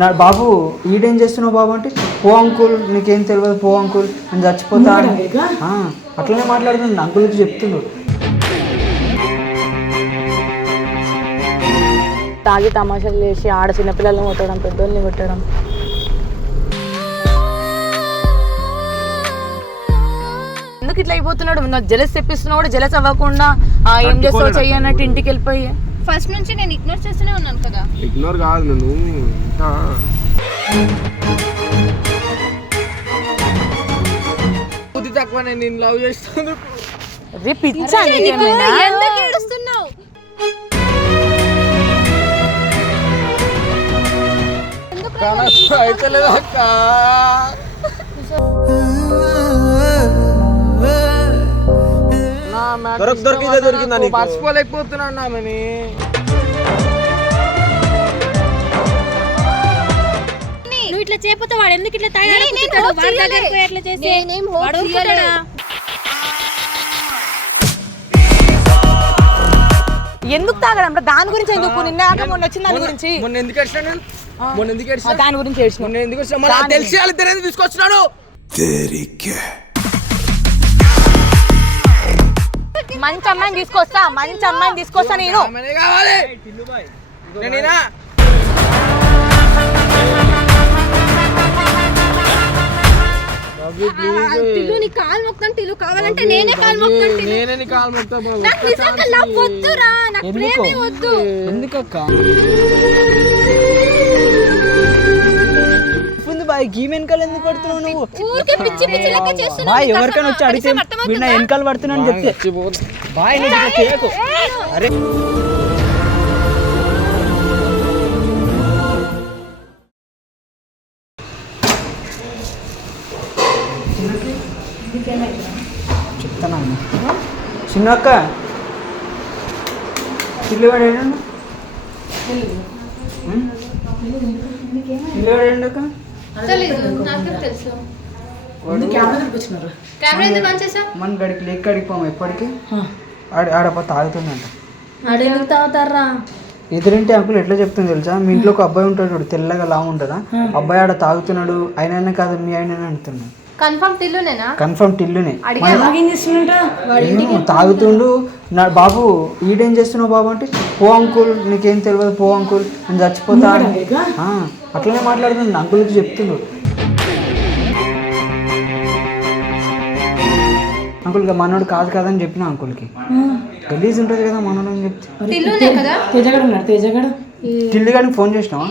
నా బాబు ఈడేం చేస్తున్నావు బాబు అంటే పో అంకుల్ నీకేం తెలియదు పో అంకుల్ నేను చచ్చిపోతా అట్లనే మాట్లాడుతుంది అంకుల్కి చెప్తుండ్రు. తాగి తమాషాలు చేసి ఆడ చిన్నపిల్లల్ని కొట్టడం పెద్దోళ్ళని కొట్టడం. ఎందుకు ఇట్లా అయిపోతున్నాడు? నాకు జలస్ తెప్పిస్తున్నా కూడా జలస్ అవ్వకుండా ఏం చేస్తావు చెయ్యి అన్నట్టు ఇంటికి వెళ్ళిపోయి ఫస్ట్ నుంచి నేను ఇగ్నోర్ చేస్తూనే ఉన్నాను కదా. ఇగ్నోర్ కాదు నువ్వు ఇంకా బుద్ధి తక్కువ. నేను లవ్ చేస్తాను. పిచ్చా ఎందుకు ఏడుస్తున్నావు? అయితే లేదు అక్క. దొరికిందా మర్చిపోలేకపోతున్నాను ఆమెని. నువ్వు ఇట్లా చేయకపోతే వాడు ఎందుకు ఇట్లా తాగాడు? ఎందుకు తాగడం? దాని గురించి ఎందుకు? నిన్న మొన్న వచ్చింది దాని గురించి. మొన్న ఎందుకు ఏడ్చాను? మొన్న ఎందుకు ఏడ్చాను? దాని గురించి ఏడ్చాను. మొన్న ఎందుకు ఏడ్చాను? తెలిసి వాళ్ళిద్దరు తీసుకొచ్చినాడు. మంచి అమ్మాయిని తీసుకొస్తా, మంచి అమ్మాయిని తీసుకొస్తా నేను. కావాలి టిల్లు నీ కాలు మొక్కుతాను. టిల్లు కావాలంటే నేనే కాలు మొక్కుతాను. నేనే కాలు మొక్కుతా. నాకు నిజంగా లవ్ వద్దురా, నాకు ప్రేమే వద్దు. ఎందుకక్క బాయ్ గీ వెనకాల ఎందుకు పడుతున్నావు నువ్వు? ఊరికే పిచ్చి పిచ్చి లెక్క చేస్తున్నావు. బాయ్ ఎవరికైనా వచ్చి అడిగితే వీళ్ళ వెనకాల పడుతున్నాను చెప్తే బాయ్ నీకు ఇట్లా చేయకు. అరే చెప్తాను చిన్నక్క చిల్లివాడు ఏంటండి చిల్లివాడు ఏంటక్క మన గడికి లెక్క అడిగిపోము ఎప్పటికీ ఆడప తాగుతుందంట. ఎదురింటి అంకులు ఎట్లా చెప్తుంది తెలుసా? మీ ఇంట్లో ఒక అబ్బాయి ఉంటాడు చూడు, తెల్లగా లావు ఉంటుందా, అబ్బాయి ఆడ తాగుతున్నాడు, అయినా కాదు మీ ఆయన అంటున్నాడు. కన్ఫర్మ్ టిల్లునే తాగుతుండు. నా బాబు ఈడేం చేస్తున్నావు బాబు అంటే పో అంకుల్ నీకేం తెలియదు పో అంకుల్ నేను చచ్చిపోతా అట్లనే మాట్లాడుతుంది అంకుల్కి చెప్తుండ్రు. అంకుల్ మనోడు కాదు కదా అని చెప్పిన అంకుల్కి. గలీజ్ ఉంటుంది కదా మనోడు అని చెప్తే టిల్లుగాడికి ఫోన్ చేసినావా?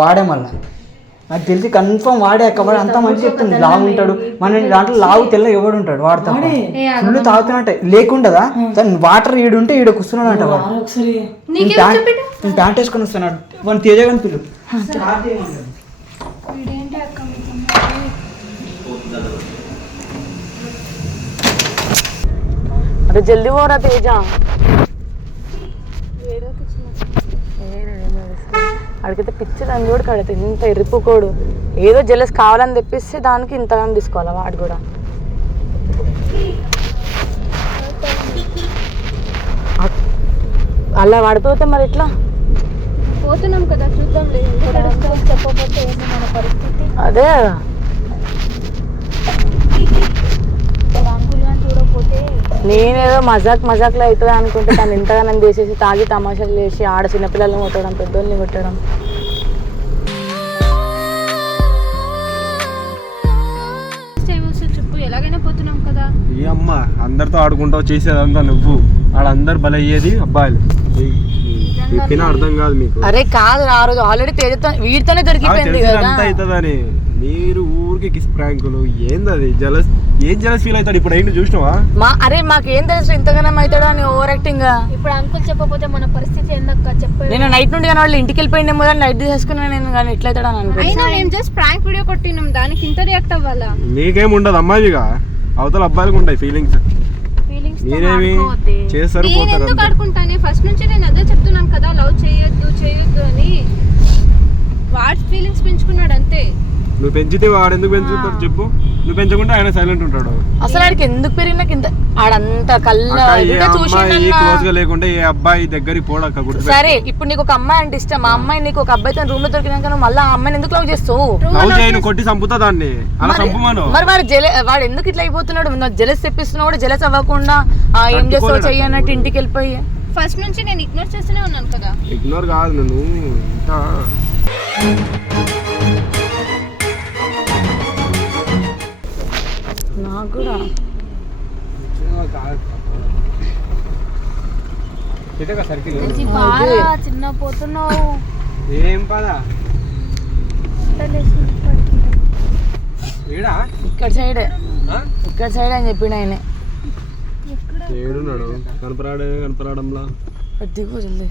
వాడే మళ్ళా నాకు తెలిసి కన్ఫర్మ్ వాడే అక్కడ అంతా మంచి చెప్తుంది. లావు ఉంటాడు మన దాంట్లో లావు తెల్ల ఎవడు ఉంటాడు వాడతా ఫుల్ తాగుతున్నట్టే లేకుండదా వాటర్ ఈడుంటే ఈడ కూర్చున్నాడు అంట వాడు. నేను ప్యాంట్ వేసుకొని వస్తున్నాడు వాడిని తేజగాని పిల్లు. అరే జల్దీ పోరా తేజ. అడిగితే పిచ్చి దాన్ని కూడా కడితే ఇంత ఎరిపుకోడు ఏదో జెలస్ కావాలని తెప్పిస్తే దానికి ఇంతగా తీసుకోవాలా వాడు కూడా. అలా వాడిపోతే మరి ఎట్లా? పోతున్నాం కదా చూద్దాం. చెప్పకపోతే మన పరిస్థితి అదే చూడకపోతే నేనేదో మజాక్లో అవుతుంది అనుకుంటే తను ఇంతగా నన్ను చేసేసి తాగి తమాషాలు చేసి ఆడ చిన్నపిల్లల్ని కొట్టడం పెద్దోళ్ళని కొట్టడం. చెప్పు ఎలాగైనా పోతున్నాం కదా. ఈ అమ్మ అందరితో ఆడుకుంటావు చేసేదంతా నువ్వు ఆడందరు బలయ్యేది అబ్బాయిలు. అర్థం కాదు మీకు. అరే కాదు ఆ రోజు ఆల్రెడీ తేజతో వీడితోనే దొరికిపోయింది కదా. అవుతుందని మీరు ఊరికి కిస్ ప్రాంకులు ఏంది అది జలస్ ఏం జలస్ ఫీల్ అవుతాడు ఇప్పుడు ఏంటి చూసినావా? అరే మాకేం తెలుసు ఇంతగానం అవుతాడు అని ఓవర్ యాక్టింగ్. ఇప్పుడు అంకుల్ చెప్పకపోతే మన పరిస్థితి ఏందక్క చెప్పండి. నేను నైట్ నుండి కానీ వాళ్ళు ఇంటికి వెళ్ళిపోయిందేమో కానీ నైట్ తీసేసుకున్నా నేను కానీ ఎట్లా అవుతాడు అని అనుకో. అయినా మేము జస్ట్ ప్రాంక్ వీడియో కొట్టినాం దానికి ఇంత రియాక్ట్ అవ్వాలా? నీకేం ఉండదు అమ్మాయిగా అవతల అబ్బాయిలకు ఉంటాయి ఫీలింగ్స్. మీరేమి చేస్తారు పోతారు. ఎందుకు ఆడుకుంటానే ఫస్ట్ నుంచి నేను అదే చెప్తున్నాను కదా లవ్ చేయొద్దు అని. వాడి ఫీలింగ్స్ పెంచుకున్నాడు అంతే. నువ్వు పెంచితే వాడు ఎందుకు పెంచుతాడు చెప్పు? నువ్వు పెంచుకుంటే ఆయన సైలెంట్ ఉంటాడు. అసలు ఆడికి ఎందుకు పెరిగినా కింద ఆడంత కళ్ళ క్లోజ్ గా లేకుంటే ఏ అబ్బాయి దగ్గరికి పోడక్క. సరే ఇప్పుడు నీకు ఒక అమ్మాయి అంటే ఇష్టం, ఆ అమ్మాయి నీకు ఒక అబ్బాయితో రూమ్ లో దొరికినాక నువ్వు మళ్ళీ ఆ అమ్మాయిని ఎందుకు లవ్ చేస్తావు? లవ్ చేయను, కొట్టి చంపుతా దాన్ని, అలా చంపమాను. మరి వాడు ఎందుకు ఇట్లా అయిపోతున్నాడు? జెలస్ తెప్పిస్తున్నావు కూడా జెలస్ అవ్వకుండా ఏం చేస్తావు చెయ్యన్నట్టు ఇంటికి వెళ్ళిపోయి. ఫస్ట్ నుంచి నేను ఇగ్నోర్ చేస్తూనే ఉన్నాను కదా. ఇగ్నోర్ కాదు నేను ఇంకా నాకు కూడా చిన్న పోతున్నావు. ఏం పదా ఇక్కడ సైడ్ అని చెప్పిండు ఆయన. ఏడున్నాడు కనపరాడంలా అడ్డిగో జల్ది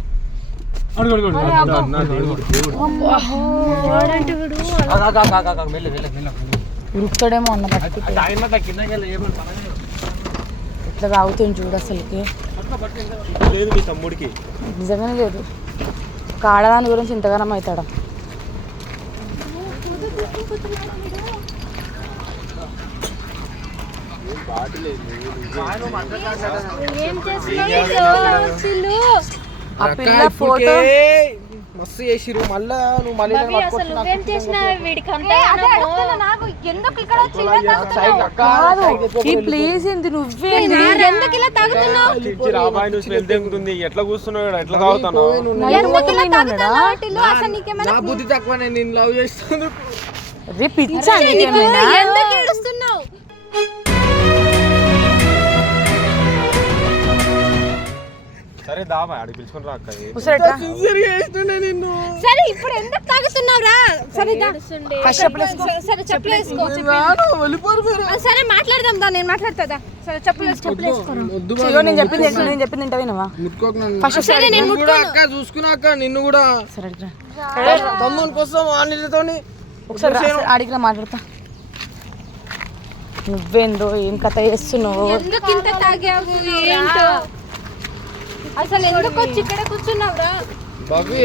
ఉరుకుతాడేమో అన్న పట్టుకుంటే ఇట్లా తాగుతుంది చూడు. అసలుకి లేదు మీ తమ్ముడికి నిజంగానే లేదు. ఒక ఆడదాని గురించి ఇంతగానం అవుతాడా? ఆ పిల్ల ఫోటో మస్తు చేసిరు. మళ్ళా నువ్వు మళ్ళీ ప్లేస్ ఏంది? నువ్వే ఎట్లా కూర్చున్నావు, ఎట్లా తాగుతున్నావు? బుద్ధి తక్కువ, నేను లవ్ చేస్తాను. రేపు పిచ్చా సరే దామా అడిగి పిలుచుకుని రా అక్క. సరే ఇప్పుడు ఎందుకు తాగుతున్నావురా? సరే సరే మాట్లాడదాం దా, నేను మాట్లాడతా. సరే చెప్పులు వేసుకో. నేను చెప్పింది వింటావా? సరే నేను చూసుకున్నాక నిన్ను కూడా తమ్ముని కోసం ఆనిలతోని ఒకసారి అడిగినా మాట్లాడతా. నువ్వేందో ఏం కథ చేస్తున్నావు? ఎందుకు ఇంత తాగావు? ఏంటో అసలు ఎందుకు వచ్చి ఇక్కడ కూర్చున్నావురా? బాబీ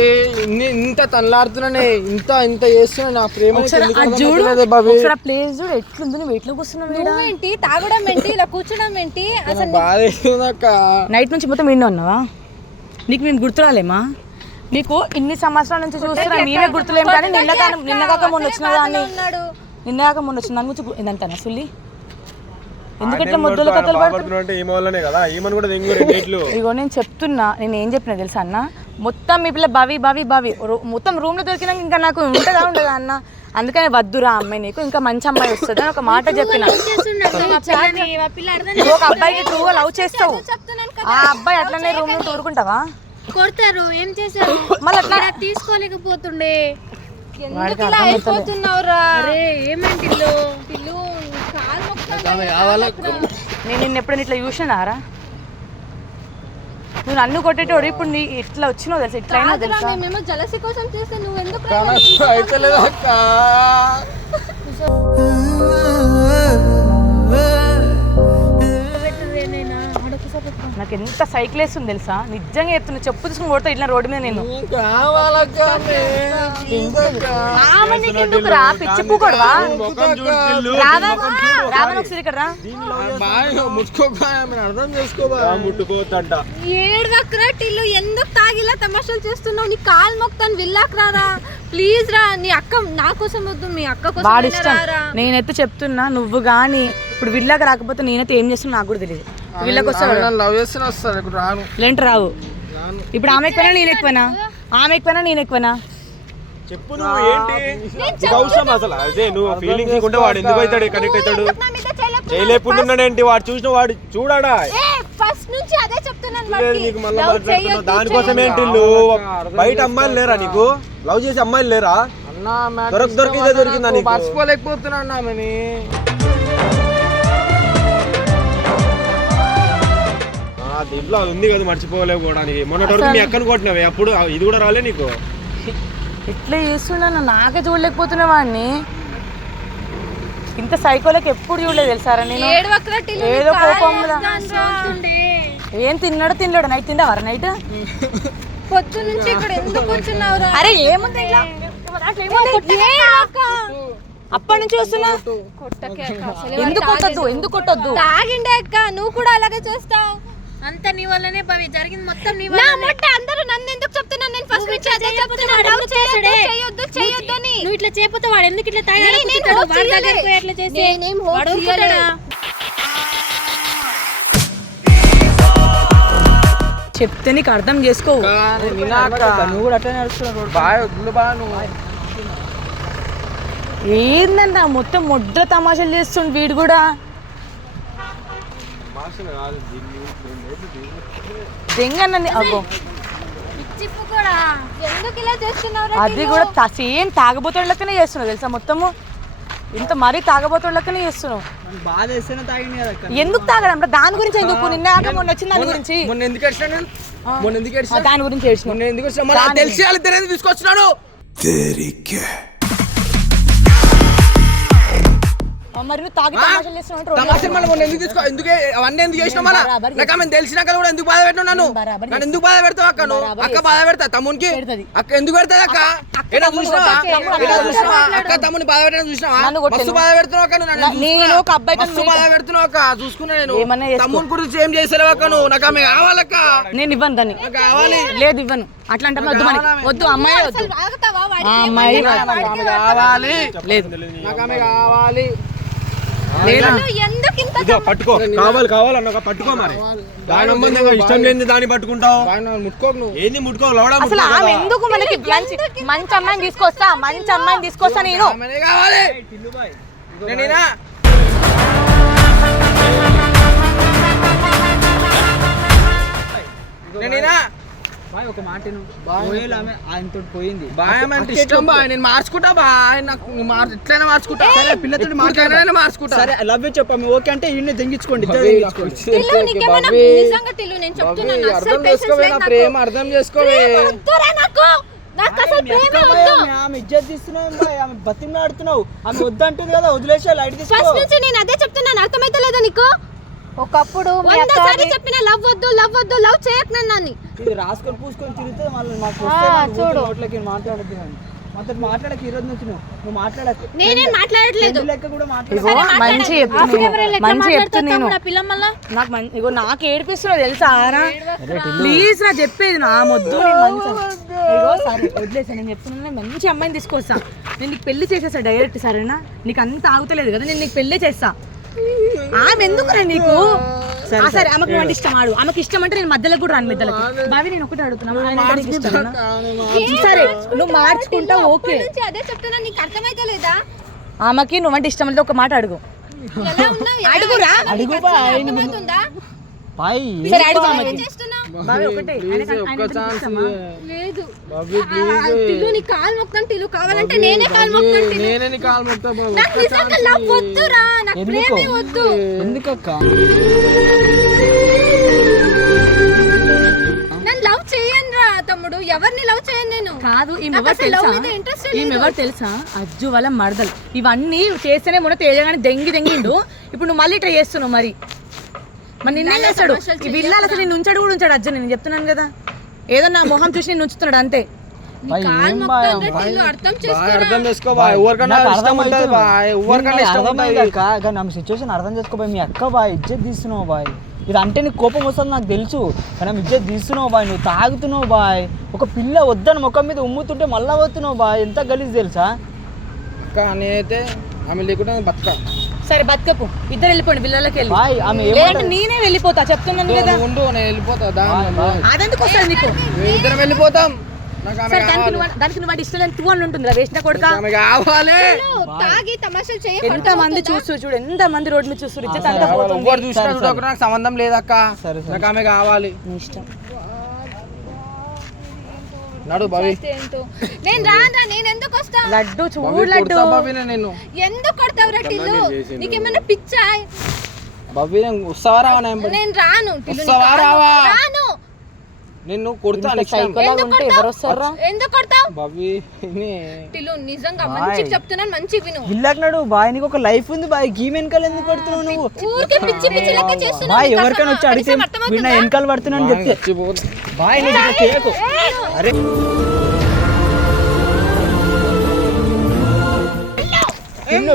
ఇంత తనలాడుతున్నానే, ఇంత చేస్తున్నా నా ప్రేమ. ప్లేస్ చూడు ఎట్లుంది, నువ్వు ఎట్లా కూర్చున్నావు? ఏంటి తాగడం ఏంటి, ఇలా కూర్చోడం ఏంటి? అసలు బాధ. నైట్ నుంచి మొత్తం ఇంట్లో ఉన్నావా? నీకు మేము గుర్తురాలేమా? నీకు ఇన్ని సంవత్సరాల నుంచి చూస్తున్నా మేమే గుర్తులేము. కానీ నిన్నగాక మొన్న వచ్చిన దాన్ని గురించి ఇదంతా సుల్లి ఎందుకు ఇట్లా మొద్దుల కథలు పడుతున్నావు? ఇగో నేను చెప్తున్నా, నేను ఏం చెప్పినా తెలుసా అన్న? మొత్తం మీ పిల్ల బావి మొత్తం రూమ్ లో దొరికినాక ఇంకా నాకు ఉండదా అన్న? అందుకని వద్దురా అమ్మాయి, నీకు ఇంకా మంచి అమ్మాయి వస్తుంది అని ఒక మాట చెప్పిన. ఒక అబ్బాయికి ట్రూగా లవ్ చేస్తావు, ఆ అబ్బాయి అట్లనే రూమ్ లో తోడుకుంటావా? కొడతారు. ఏం చేశారు? మళ్ళీ అట్లా తీసుకోలేకపోతుండే. ఏమంటే నేను నిన్న ఎప్పుడైనా ఇట్లా చూసినారా? నువ్వు నన్ను కొట్టేటోడు ఇప్పుడు నీ ఇట్లా వచ్చినావు తెలుసా? ఇట్లా అయినా తెలుసా? మేము జలసి కోసం చేస్తే నువ్వు ఎందుకు నాకు ఎంత సైకిల్ వేస్తుంది తెలుసా? నిజంగా చెప్తున్నా, చెప్పు తీసుకుని కొడతా ఇట్లా రోడ్డు మీద. నేను ఎందుకురా పిచ్చి పూకోడవా? ఏడువక్రాటిల్లు ఎందుకు తాగిలా తమాషాలు చేస్తున్నావు? నీ కాలు మొక్తాను, విల్లాకు రారా ప్లీజ్ రా. నీ అక్క నా కోసం వద్దు, మీ అక్క కోసం. నేనైతే చెప్తున్నా, నువ్వు గానీ ఇప్పుడు విల్లాకి రాకపోతే నేనైతే ఏం చేస్తున్నా నాకు కూడా తెలియదు. వీళ్ళకి వస్తాడు రావు. ఇప్పుడు ఆమె ఎక్కువనా నేను ఎక్కువనా? ఆమె ఎక్కువనా నేను ఎక్కువనా? చెప్పు నువ్వు ఏంటి అవసరం అసలు? అదే నువ్వు ఫీలింగ్స్ ఇకుంటే వాడు ఎందుకు అవుతాడు, కనెక్ట్ అవుతాడు? చేయలేపున్నాడేంటి వాడు? చూసిన వాడు చూడాడా? దానికోసం ఏంటి బయట అమ్మాయిలు లేరా నీకు? లవ్ చేసి అమ్మాయిలు లేరా? దొరికితే దొరికిందా నీకు? మర్చిపోలేకపోతున్నా ఆమెని. దీంట్లో అది ఉంది కదా మర్చిపోలేకపోవడానికి. మొన్నటి వరకు మీ అక్కను కొట్టినవే, అప్పుడు ఇది కూడా రాలే నీకు? ఎట్లా చేస్తున్నా నాకే చూడలేకపోతున్నా వాడిని. ఇంత సైకోలోకి ఎప్పుడు చూడలేదు తెలుసారా నేను? ఏదో కోపం ఏం తిన్నాడు నైట్ తిందావరా? నైట్ పొద్దు నుంచి ఇక్కడ ఎందుకు కూర్చున్నావురా? అరే ఏముంది అప్పటి నుంచి వస్తున్నా. కొట్టకే అక్క, అసలే ఎందుకు కొట్టొద్దు, ఎందుకు కొట్టొద్దు? తాగిండే అక్క, నువ్వు కూడా అలాగే చేస్తావు. అంత నీ వల్లనే భవి జరిగింది మొత్తం నీ నా వల్ల. మొట్ట అందరూ నన్ను ఎందుకు చెప్తున్నాను? నేను ఫస్ట్ నుంచి అదే చెప్తున్నా, లవ్ చేయొద్దు అని. నువ్వు ఇట్లా చేయకపోతే వాడు ఎందుకు ఇట్లా తాగి నేనేం కూర్చుంటాడు? hope వాడి చేయలే. దగ్గరికి పోయి అట్లా చేసి నేనేం hope వాడు ఊరుకుంటాడా? చెప్తే నీకు అర్థం చేసుకోవు. నువ్వు కూడా అట్లనే నడుస్తున్నావు. ఏందంట మొత్తం ముద్ర తమాషాలు చేస్తుండు వీడు కూడా. దెంగన్నది అగో పిచ్చిప్పు కూడా ఎందుకు ఇలా చేస్తున్నావు? అది కూడా సేమ్ తాగబోతులకనే చేస్తున్నావు తెలుసా. మొత్తము ఇంత మరీ తాగబోతులకనే చేస్తున్నావు. బాధ వేస్తేనే తాగింది కదా అక్క. ఎందుకు తాగడం? దాని గురించి ఎందుకు? నిన్న మొన్న వచ్చింది దాని గురించి. మొన్న ఎందుకు ఏడ్చినా నేను? మొన్న ఎందుకు ఏడ్చినా? దాని గురించి ఏడ్చినావు. మొన్న ఎందుకు ఏడ్చినా? మళ్ళీ తెలిసి వాళ్ళు తెలియదు తీసుకొచ్చినాడు. మరి నువ్వు తాగి తమాషాలు చేస్తున్నావు. తమాషా మళ్ళీ మొన్న ఎందుకు తీసుకో? ఎందుకు అవన్నీ ఎందుకు చేసినా? మళ్ళీ నాకు ఆమె తెలిసినాక కూడా ఎందుకు బాధ పెట్టినావు నన్ను? నన్ను ఎందుకు బాధ పెడతావు అక్క? నువ్వు అక్క బాధ పెడతా తమ్మునికి? అక్క ఎందుకు పెడతాది అక్క? ఏనా చూసినావా? అక్క తమ్ముని బాధ పెట్టినా చూసినావా? మస్తు బాధ పెడుతున్నావు అక్క నువ్వు. నేను ఒక అబ్బాయితో మస్తు బాధ పెడుతున్నావు అక్క, చూసుకున్నా నేను. ఏమన్నా చేసుకో. తమ్ముని గురించి ఏం చేసేలేవు అక్క నువ్వు. నాకు ఆమె కావాలక్క, నేను ఇవ్వను దాన్ని. నాకు కావాలి. లేదు ఇవ్వను. అట్లాంటి వద్దు మనకి. వద్దు అమ్మాయి వద్దు. ఆగుతావా? ఆ అమ్మాయి ఆమె కావాలి. లేదు. నాకు ఆమె కావాలి. నువ్వు ఎందుకు ఇంత ఇదో పట్టుకో, కావాలన్నా పట్టుకో. మరి దాని సంబంధంగా ఇష్టం లేని దాన్ని పట్టుకుంటావు. ముట్టుకోకు నువ్వు. ఏంది ముట్టుకో? లవడా అసలు ఆమె ఎందుకు మనకి మంచి అమ్మాయిని తీసుకొస్తా, మంచి అమ్మాయిని తీసుకొస్తా నేను. ఆమెనే కావాలి. నేనేనా? నేనేనా? ఒక మాట ఆయనతో పోయింది. బాయ్ అంటే ఇష్టం బాయ్, నేను మార్చుకుంటా బాయ్. నాకు ఎట్లయినా మార్చుకుంటా. సరే పిల్లతో మార్చుకుంటా. సరే లవ్ చెప్పాము ఓకే అంటే ఈయన తెంగించుకోండి. టిల్లు, నీకేమైనా నిజంగా టిల్లు నేను చెప్తున్నాను, అస్సలు అర్థం patience చేసుకోవే లేదు నా నాకు. ప్రేమ, అర్థం చేసుకోవే. వద్దురా నాకు. నాకు అసలు ప్రేమే వద్దు. ఆమె ఇజ్జత్ తీస్తున్నావు, ఆమె బతిమలాడుతున్నావు. ఆమె వద్దంటుంది కదా, వదిలేసా లైట్ తీసుకో. ఫస్ట్ నుంచి నేను అదే చెప్తున్నాను, అర్థమైతే లేదా నీకు? ఒకప్పుడు మీ 100 సార్లు చెప్పిన లవ్ వద్దు, లవ్ చేయకు నన్ను. ఇది రాసుకొని పూసుకొని తిరిగితే మళ్ళీ మాకు చూడు. నోట్లకి మాట్లాడద్దు కానీ మాతో మాట్లాడక ఈ రోజు నుంచి నువ్వు మాట్లాడకు. నేనేం మాట్లాడట్లేదు. లెక్క కూడా ఇగో మంచి మంచి చెప్తు నేను. పిల్ల మళ్ళా నాకు ఇగో నాకు ఏడిపిస్తున్నావు తెలుసా ఆరా. ప్లీజ్ నా చెప్పేది నా మొద్దు. ఇగో సరే వదిలేసా, నేను చెప్తున్నా మంచి అమ్మాయిని తీసుకొస్తా. నేను నీకు పెళ్లి చేసేసా డైరెక్ట్, సరేనా? నీకు అంత ఆగుతలేదు కదా, నేను నీకు పెళ్లి చేస్తా. ఆమె ఎందుకురా నీకు? సరే ఆమెకు అంటే ఇష్టం ఆడు. ఆమెకి ఇష్టం అంటే నేను మధ్యలో కూడా రాను. మధ్యలోకి బావి నేను ఒకటి అడుగుతున్నా. సరే నువ్వు మార్చుకుంటావు ఓకే. నుంచి అదే చెప్తున్నా, నీకు అర్థమైతే లేదా? ఆమెకి నువ్వంటే ఇష్టం అంటే ఒక మాట అడుగు. ఎలా ఉన్నావు? అడుగురా. అడుగు అర్థమవుతుందా? బాయ్. సరే అడుగు ఏం ఆమెకి. చేస్తున్నావు? బావి ఒకటే లేదు. టిల్లు నీ కాలు మొక్తాను టిల్లు, కావాలంటే నేనే కాలు మొక్తాను టిల్లు. నేనే నీ కాలు మొక్తా బాబు. నాకు నిజంగా లవ్ వద్దురా, నాకు ప్రేమే వద్దు. ఎందుకక్క? నన్ను లవ్ చేయను రా తమ్ముడు, ఎవరిని లవ్ చేయను నేను. కాదు ఈమె నాకు ఎవరు అసలు love తెలుసా? మీద interest ఏ ఈమె లేదు. ఎవరు తెలుసా? అజ్జు వాళ్ళ మరదలు. ఇవన్నీ చేస్తేనే మొన్న తేజగానే దెంగిండు. ఇప్పుడు నువ్వు మళ్ళీ ట్రై చేస్తున్నావు. మరి నిన్నేం చేస్తాడు? ఈ విల్లాలు అసలు నేను ఉంచాడు కూడా ఉంచాడు అజ్జు. నేను చెప్తున్నాను కదా, ఏదో నా మొహం చూసి నేను ఉంచుతున్నాడు అంతే. నీ కాలు మొక్తాను రా టిల్లు, అర్థం బాయ్ చేసుకోరా. అర్థం చేసుకో బాయ్. ఎవరికన్నా ఇష్టం ఉంటుంది బాయ్, ఎవరికన్నా ఇష్టం అర్థమైంది ఉంటుంది. అక్క, కానీ ఆమె సిచ్యువేషన్ అర్థం చేసుకోబాయ్. మీ అక్క బాయ్ ఇజ్జత్ తీస్తున్నావు బాయ్. ఇది అంటే నీకు కోపం వస్తుంది నాకు తెలుసు, కానీ ఆమె ఇజ్జత్ తీస్తున్నావు బాయ్. నువ్వు తాగుతున్నావు బాయ్. ఒక పిల్ల వద్దని ముఖం మీద ఉమ్ముతుంటే మళ్ళా పోతున్నావు బాయ్. ఎంత గలీజ్ తెలుసా? అక్క నేనైతే ఆమె లేకుండా నేను బతక. సరే బతుకపు, ఇద్దరు వెళ్ళిపోండి పిల్లలకి వెళ్ళి. బాయ్ ఆమె లేదంటే నేనే వెళ్ళిపోతా చెప్తున్నాను కదా. నువ్వు ఉండు, నేను వెళ్ళిపోతా. అదెందుకు వస్తుంది నీకు? ఇద్దరం వెళ్ళిపోతాం. నాకు ఆమె సరే కావాలి. దానికి నువ్వు వాడి ఇష్టం లేని టూ అని ఉంటుందిరా వేసిన కొడుక. ఆమె కావాలి. టిల్లు, తాగి తమాషాలు చేయకు. ఎంత మంది చూస్తూ చూడు, ఎంత మంది రోడ్డు మీద చూస్తారు. ఇజ్జత్ అంతా పోతుంది. ఎవరు చూసినా చూడకు, నాకు సంబంధం లేదక్క. నాకు ఆమె కావాలి. నీ ఇష్టం. నడు బావి. ఏంటో. నేను రానురా, నేను ఎందుకు వస్తా? లడ్డు చూడు లడ్డు. నేను ఎందుకు కొడతావురా టిల్లు? నీకేమైనా పిచ్చా? బాబీ నేను వస్తావా రావా? నేను రాను టిల్లు, నీ వస్తావా కాలు రావా? రాను. నిన్ను కొడతా నెక్స్ట్ టైం. సైకోలాగా ఉంటే ఎవరు వస్తారా? ఎందుకు కొడతావు? బాబీ టిల్లు నిజంగా మంచిగా చెప్తున్నాను, మంచిగా విను. ఇల్లకున్నాడు బాయ్. నీకు ఒక లైఫ్ ఉంది బాయ్. గీ వెనకాల ఎందుకు పడుతున్నావు నువ్వు ఊరికే పిచ్చి పిచ్చి లెక్క చేస్తున్నావు. బాయ్? నీకు ఎవరికైనా అసలు వచ్చి అడిగితే కనీసం అర్థమవుతుందా? వీడు నా వెనకాల పడుతున్నాను చెప్తే బాయ్ నీకు ఇట్లా చేయకు. అరే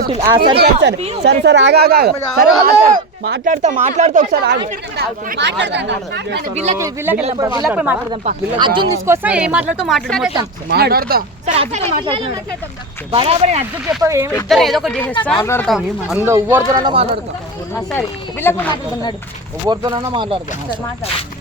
టిల్లు సరే ఆగా సరే మాట్లాడతా ఒకసారి ఆగు. అర్జున్ తీసుకొస్తా ఏం మాట్లాడుతూ మాట్లాడు మొత్తం మాట్లాడతా సరే అర్జున్తో మాట్లాడుతున్నాడు బరాబర్ అర్జున్ చెప్పావు ఇద్దరు ఏదో ఒకటి చేసేస్తా మాట్లాడతా అందరూ ఎవరితోనన్నా మాట్లాడతా సరే వీళ్ళకి మాట్లాడుతున్నాడు ఎవరితోనన్నా మాట్లాడతా మాట్లాడు